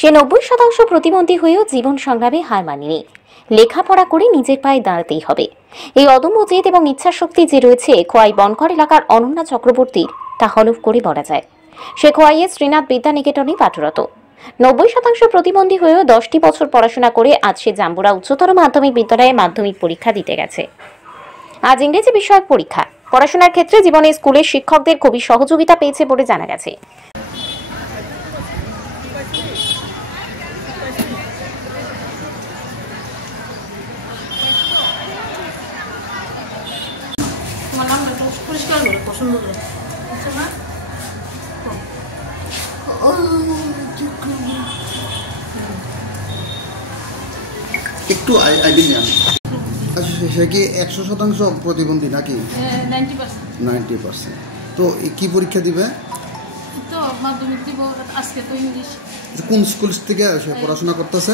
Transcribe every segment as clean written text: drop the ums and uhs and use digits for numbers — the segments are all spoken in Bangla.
সে 90% প্রতিবন্ধী হয়েও জীবন সংগ্রামে হার মানেনি। লেখাপড়া করে নিজের পায়ে দাঁড়াতেই হবে, এই অদম্য জেদ এবং ইচ্ছাশক্তি যে রয়েছে খোয়াই বনকর এলাকার অনন্যা চক্রবর্তীর, তা হলফ করে বলা যায়। সে খোয়াইয়ের শ্রীনাথ বিদ্যা নিকেতনে পাঠরত। 90% প্রতিবন্ধী হয়েও 10টি বছর পড়াশোনা করে আজ সে জাম্বুরা উচ্চতর মাধ্যমিক বিদ্যালয়ে মাধ্যমিক পরীক্ষা দিতে গেছে। আজ ইংরেজি বিষয়ক পরীক্ষা। পড়াশোনার ক্ষেত্রে জীবনে স্কুলের শিক্ষকদের খুবই সহযোগিতা পেয়েছে বলে জানা গেছে। একটু আইডিয়া আমি সে কি 100% প্রতিবন্ধী নাকি? 90%। তো কি পরীক্ষা দিবে? তো মাধ্যমিক দিব আজকে। তো ইংলিশ কোন স্কুল থেকে সে পড়াশোনা করতেছে?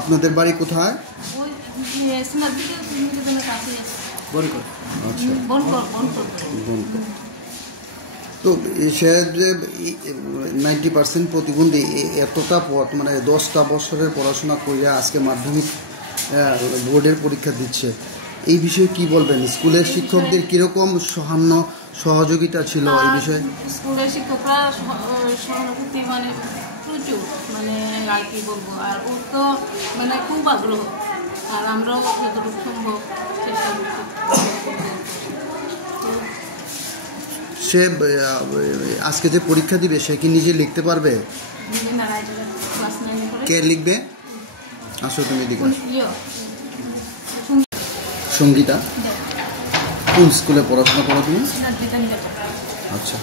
আপনাদের বাড়ি কোথায়? ওই শ্রীনাথ বিদ্যা নিকেতনের কাছে। আচ্ছা, বনকর। তো সে যে 90% প্রতিবন্ধী, এতটা পথ মানে 10টা বছরের পড়াশোনা করে আজকে মাধ্যমিক বোর্ডের পরীক্ষা দিচ্ছে, এই বিষয়ে কি বলবেন? স্কুলের শিক্ষকদের কিরকম সহযোগিতা ছিল এই বিষয়ে? স্কুলের শিক্ষকরা সহানুভূতি মানে প্রচুর, মানে আর কি বলবো। আর ওর তো মানে খুব আগ্রহ, আর আমরাও যতটুকু সম্ভব চেষ্টা করছি। সে আজকে যে পরীক্ষা দিবে সে কি নিজে লিখতে পারবে? কে লিখবে? আসো তুমি দিকে। সঙ্গীতা, কোন স্কুলে পড়াশোনা করো তুমি? আচ্ছা,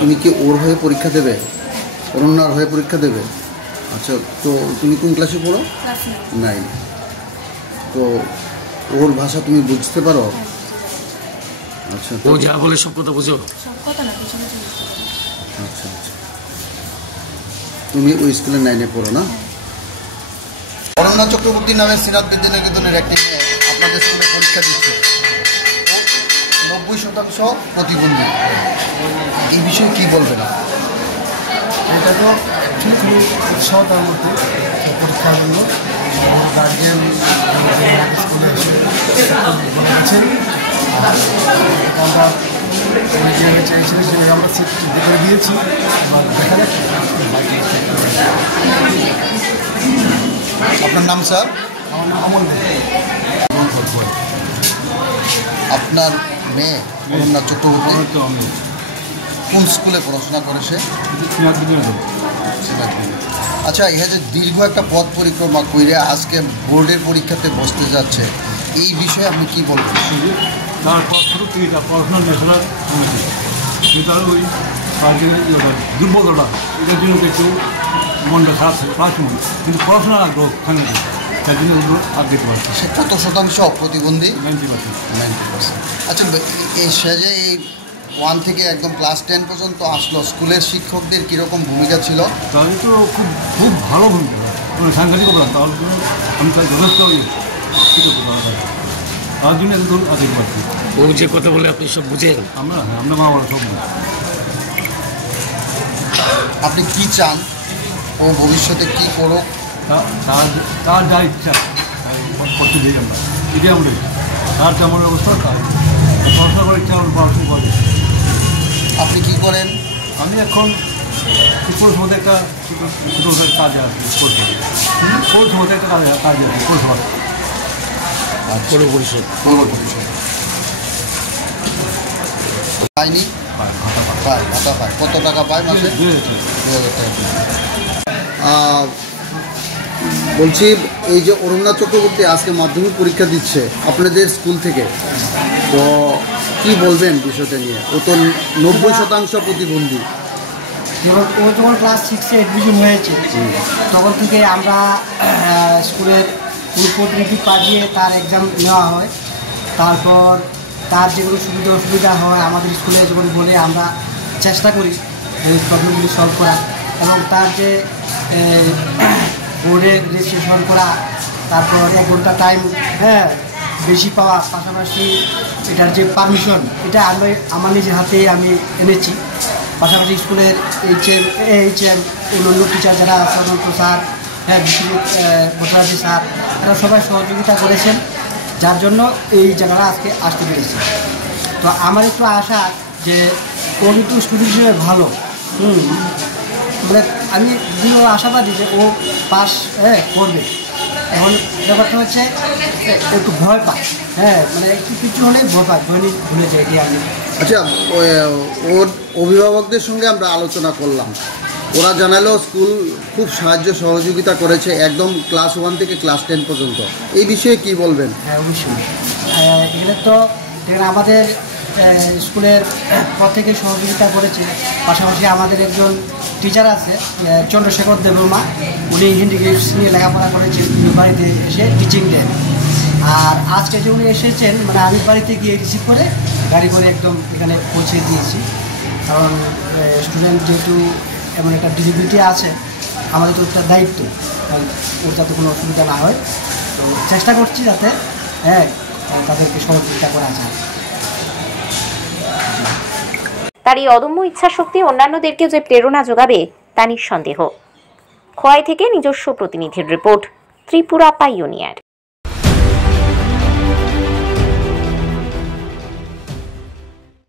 তুমি কি ওর হয়ে পরীক্ষা দেবে? অনন্যার হয়ে পরীক্ষা দেবে? আচ্ছা, তো তুমি কোন ক্লাসে পড়ো? 9। তো ওর ভাষা তুমি বুঝতে পারো? আচ্ছা, ও যা বলে সব কথা বুঝো? আচ্ছা আচ্ছা, তুমি ওই স্কুলে 9-এ পড়ো না? অনন্যা চক্রবর্তী নামে শ্রীনাথ বিদ্যা নিকেতনের একটি মেয়ে আপনাদের স্কুলে পরীক্ষা দিচ্ছে। 90% প্রতিবন্ধী, এই বিষয়ে কি বলবেন? এটা তো খুবই উৎসাহ তার মধ্যে পরীক্ষার জন্য। গার্জিয়ান স্কুলে বলেছেন আমরা যেভাবে চাইছিলাম সেভাবে আমরা সিট করে দিয়েছি। দেখা যাচ্ছে। আপনার নাম স্যার? আমার নাম অমল দে। আপনার মেয়ে অনন্যা চক্রবর্তী কোন স্কুলে পড়াশোনা করেছে? আচ্ছা, ইহা যে দীর্ঘ একটা পথ পরিক্রমা করে আজকে বোর্ডের পরীক্ষাতে বসতে যাচ্ছে, এই বিষয়ে আপনি কি বলবেন? তার পড়াশোনা থেকে তার পড়াশোনার ন্যাশনাল কিন্তু ওই দুর্বলতা এটার জন্য একটু মনটা খারাপ ছিল পড়াশোনা, কিন্তু পড়াশোনার আগ্রহ খানে তার জন্য আর দিতে পারছে। সে কত শতাংশ প্রতিবন্ধী? 90%। আচ্ছা, সে যে এই 1 থেকে একদম ক্লাস 10 পর্যন্ত আসলো, স্কুলের শিক্ষকদের কীরকম ভূমিকা ছিল? তাহলে তো খুব ভালো ভূমিকা, মানে সাংঘাতিক বললাম। তাহলে আমি তার যথেষ্ট তার জন্য একদম দিতে পারছি। ও যে কথা বলে আপনি সব বুঝেন? আমরা মা বলা সব বুঝি। আপনি কি চান ও ভবিষ্যতে কি করুক? তার যা ইচ্ছা করতে দিই আমরা, এটাই আমাদের তার যেমন অবস্থা তার পড়াশোনা করার ইচ্ছা আমরা পড়াশোনা করি। আপনি কি করেন? আমি এখন স্পোর্টস মধ্যে একটা ছোটো কাজে আসি। স্পোর্টস মধ্যে একটা কাজে আসি স্পোর্টস মধ্যে। পৌর পরিষদ পায়নি? পায়, ভাতা পায়। কত টাকা পায় মাসে? 2000 টাকা। বলছি, এই যে অনন্যা চক্রবর্তী আজকে মাধ্যমিক পরীক্ষা দিচ্ছে আপনাদের স্কুল থেকে, তো কি বলবেন বিষয়টা নিয়ে? ও তো 90% প্রতিবন্ধী। ও যখন ক্লাস 6-এ অ্যাডমিশন হয়েছে তখন থেকে আমরা স্কুলের প্রতিনিধি পাঠিয়ে তার এক্সাম নেওয়া হয়। তারপর তার যেগুলো সুবিধা অসুবিধা হয় আমাদের স্কুলে যখন বলে আমরা চেষ্টা করি এই প্রবলেমগুলি সলভ করা, এবং তার যে বোর্ডে রেজিস্ট্রেশন করা, তারপর 1 ঘন্টা টাইম বেশি পাওয়া, পাশাপাশি এটার যে পারমিশন এটা আমার নিজের হাতে আমি এনেছি। পাশাপাশি স্কুলের এইচএম অন্যান্য টিচার যারা সাধারণত স্যার, হ্যাঁ বিশ্বজিৎ ভট্টাচার্য স্যার, এরা সবাই সহযোগিতা করেছেন, যার জন্য এই জায়গাটা আজকে আসতে পেরেছি। তো আমার একটু আশা যে ও কিন্তু স্টুডেন্ট হিসেবে ভালো, মানে আমি দৃঢ় আশাবাদী যে ও পাস করবে। এখন ব্যাপারটা হচ্ছে একটু ভয় পায়, মানে একটু কিছু হলেই ভয় পায়, দৈনিক ভুলে যায় এটি আমি। আচ্ছা, ওর অভিভাবকদের সঙ্গে আমরা আলোচনা করলাম, ওরা জানালো স্কুল খুব সাহায্য সহযোগিতা করেছে একদম ক্লাস 1 থেকে ক্লাস 10 পর্যন্ত। এই বিষয়ে কি বলবেন? হ্যাঁ, অবশ্যই। এখানে আমাদের স্কুলের পর থেকে সহযোগিতা করেছে। পাশাপাশি আমাদের একজন টিচার আছে চন্দ্রশেখর দেববর্মা, উনি হ্যান্ডিক্রাফটস নিয়ে লেখাপড়া করেছেন, বাড়িতে এসে টিচিং দেন। আর আজকে যে উনি এসেছেন, মানে আমি বাড়িতে গিয়ে রিসিভ করে গাড়ি করে একদম এখানে পৌঁছে দিয়েছি। কারণ স্টুডেন্ট যেহেতু এমন একটা ডিসিবিলিটি আছে, আমাদের তো একটা দায়িত্ব ওর যাতে কোনো অসুবিধা না হয়। তো চেষ্টা করছি যাতে তাদেরকে সহযোগিতা করা যায়। তার এই অদম্য ইচ্ছাশক্তি অন্যান্যদেরকে যে প্রেরণা যোগাবে তা নিঃসন্দেহ। খোয়াই থেকে নিজস্ব প্রতিনিধির রিপোর্ট, ত্রিপুরা পাইওনিয়ার।